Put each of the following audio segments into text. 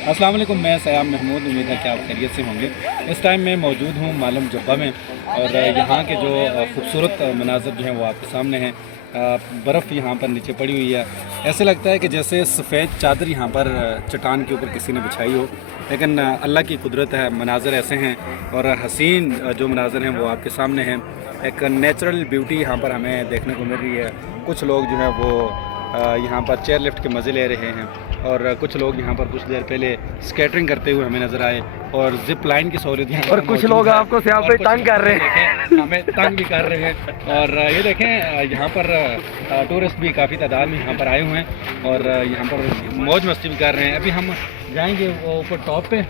अस्सलाम वालेकुम, मैं सयाम महमूद। उम्मीद है कि आप खैरियत से होंगे। इस टाइम मैं मौजूद हूँ मालम जुब्बा में और यहाँ के जो खूबसूरत मनाज़र जो हैं वो आपके सामने हैं। बर्फ़ यहाँ पर नीचे पड़ी हुई है। ऐसे लगता है कि जैसे सफ़ेद चादर यहाँ पर चट्टान के ऊपर किसी ने बिछाई हो, लेकिन अल्लाह की कुदरत है, मनाज़र ऐसे हैं और हसीन जो मनाज़र हैं वो आपके सामने हैं। एक नेचुरल ब्यूटी यहाँ पर हमें देखने को मिल रही है। कुछ लोग जो है वो यहाँ पर चेयर लिफ्ट के मज़े ले रहे हैं और कुछ लोग यहाँ पर कुछ देर पहले स्केटरिंग करते हुए हमें नज़र आए और जिप लाइन की सहूलियत यहाँ और कुछ लोग आपको यहाँ पे तंग कर रहे हैं, हमें तंग भी कर रहे हैं। और ये देखें, यहाँ पर टूरिस्ट भी काफ़ी तादाद में यहाँ पर आए हुए हैं और यहाँ पर मौज मस्ती भी कर रहे हैं। अभी हम जाएंगे वो ऊपर टॉप पे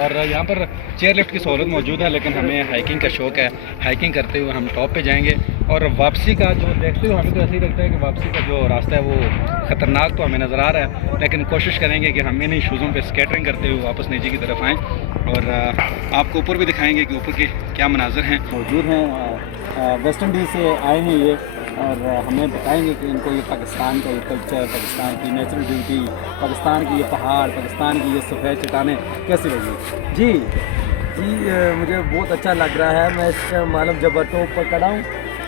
और यहाँ पर चेयर लिफ्ट की सहूलत मौजूद है, लेकिन हमें हाइकिंग का शौक़ है। हाइकिंग करते हुए हम टॉप पे जाएंगे और वापसी का जो देखते हुए हमें तो ऐसे ही लगता है कि वापसी का जो रास्ता है वो ख़तरनाक तो हमें नज़र आ रहा है, लेकिन कोशिश करेंगे कि हम इन्हीं शूज़ों पे स्केटरिंग करते हुए वापस नीचे की तरफ आएँ और आपको ऊपर भी दिखाएंगे कि ऊपर के क्या मनाज़र हैं मौजूद हैं। वेस्ट इंडीज़ से आए हैं ये और हमें बताएंगे कि इनको ये पाकिस्तान का ये कल्चर, पाकिस्तान की नेचुरल ब्यूटी, पाकिस्तान की ये पहाड़, पाकिस्तान की ये सफ़ेद चट्टानें कैसी लगी। जी मुझे बहुत अच्छा लग रहा है। मैं इस मालूम जब टॉप पर खड़ा हूँ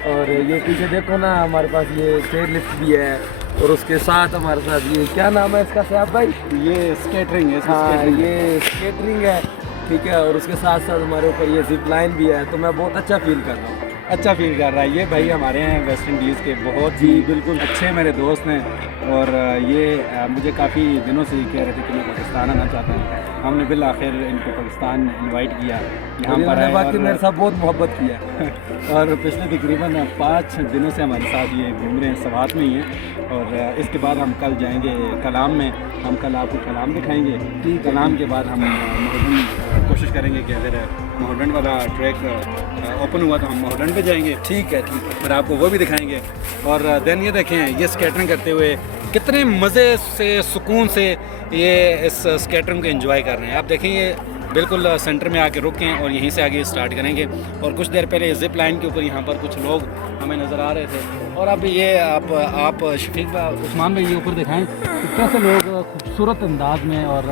और ये पीछे देखो ना, हमारे पास ये चेयर लिफ्ट भी है और उसके साथ हमारे साथ ये क्या नाम है इसका सयाब भाई? ये स्केटरिंग है। हाँ, ये स्केटरिंग है, ठीक है। और उसके साथ साथ हमारे ऊपर ये जिप लाइन भी है, तो मैं बहुत अच्छा फील कर रहा हूँ। अच्छा फील कर रहा है। ये भाई हमारे हैं वेस्ट इंडीज़ के, बहुत ही बिल्कुल अच्छे मेरे दोस्त हैं और ये मुझे काफ़ी दिनों से कह रहे थे कि मैं पाकिस्तान आना चाहता हूँ। हमने बिल आखिर इनको पाकिस्तान इनवाइट किया, यहाँ पर आए बाकी मेरे साथ बहुत मोहब्बत किया और पिछले तकरीबन 5 दिनों से हमारे साथ ये घूम रहे हैं, सवात में ही हैं। और इसके बाद हम कल जाएंगे कलाम में, हम कल आपको कलाम दिखाएंगे। कलाम के बाद हम मोहर्रम कोशिश करेंगे कि अगर मोहर्रम वाला ट्रैक ओपन हुआ तो हम मोहर्रम पे जाएंगे। ठीक है और आपको वो भी दिखाएंगे। और देन ये देखें, ये स्केटरिंग करते हुए कितने मज़े से, सुकून से ये इस स्केटरिंग को एंजॉय कर रहे हैं। आप देखें, ये बिल्कुल सेंटर में आके रुके हैं और यहीं से आगे स्टार्ट करेंगे। और कुछ देर पहले जिप लाइन के ऊपर यहाँ पर कुछ लोग हमें नज़र आ रहे थे। और अब ये आप शफीक उस्मान भाई ये ऊपर दिखाएं कैसे लोग खूबसूरत अंदाज में और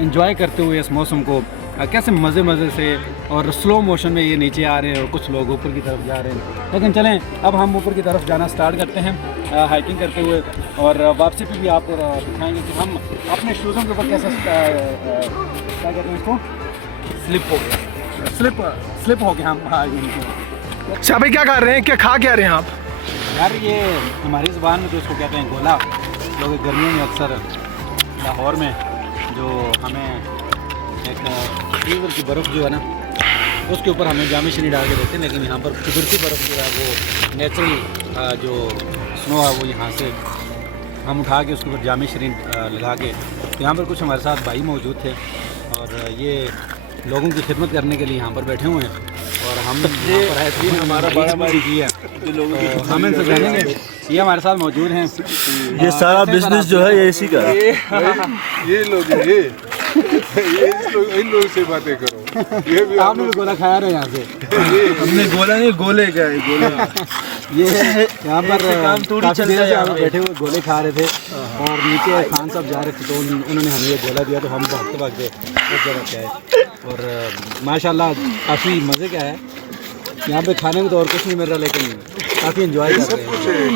एंजॉय करते हुए इस मौसम को कैसे मज़े से और स्लो मोशन में ये नीचे आ रहे हैं और कुछ लोग ऊपर की तरफ जा रहे हैं। लेकिन चलें, अब हम ऊपर की तरफ जाना स्टार्ट करते हैं हाइकिंग करते हुए और वापसी पे भी आपको दिखाएंगे कि हम अपने शूज़ों के ऊपर कैसे क्या कहते हैं इसको, स्लिप हो गया हम। हाँ, अच्छा भाई क्या कर रहे हैं, क्या खा क्या रहे हैं आप? यार ये हमारी ज़ुबान में तो इसको कहते हैं गोला। लोग गर्मियों में अक्सर लाहौर में जो हमें एक फ्रीजर की बर्फ़ जो है ना, उसके ऊपर हमें जामे शनी डाल के देते हैं, लेकिन यहाँ पर कुदरती बर्फ़ जो है वो नेचुरल जो स्नो है वो यहाँ से हम उठा के उसके ऊपर जामे शनी लगा के। तो यहाँ पर कुछ हमारे साथ भाई मौजूद थे और ये लोगों की खिदमत करने के लिए यहाँ पर बैठे हुए हैं और हम यहाँ पर है हमारा बड़ा भाई की है, तो हम इनसे जानेंगे। ये हमारे साथ मौजूद हैं। ये सारा बिजनेस जो है ये इसी का है। ये लोग हैं, ये इन लोगों से बातें करो। ये भी आपने भी गोला खाया रहे यहाँ से? हमने गोला नहीं, गोले का है गोला। ये यहाँ पर काफ़ी देर से हम बैठे हुए गोले खा रहे थे और नीचे खान साहब जा रहे थे तो उन्होंने हमें ये गोला दिया, तो हम भागते उस जगह पे आए और माशाल्लाह काफ़ी मज़े का है। यहाँ पे खाने में तो और कुछ नहीं मिल रहा, लेकिन काफ़ी एंजॉय कर रहे हैं।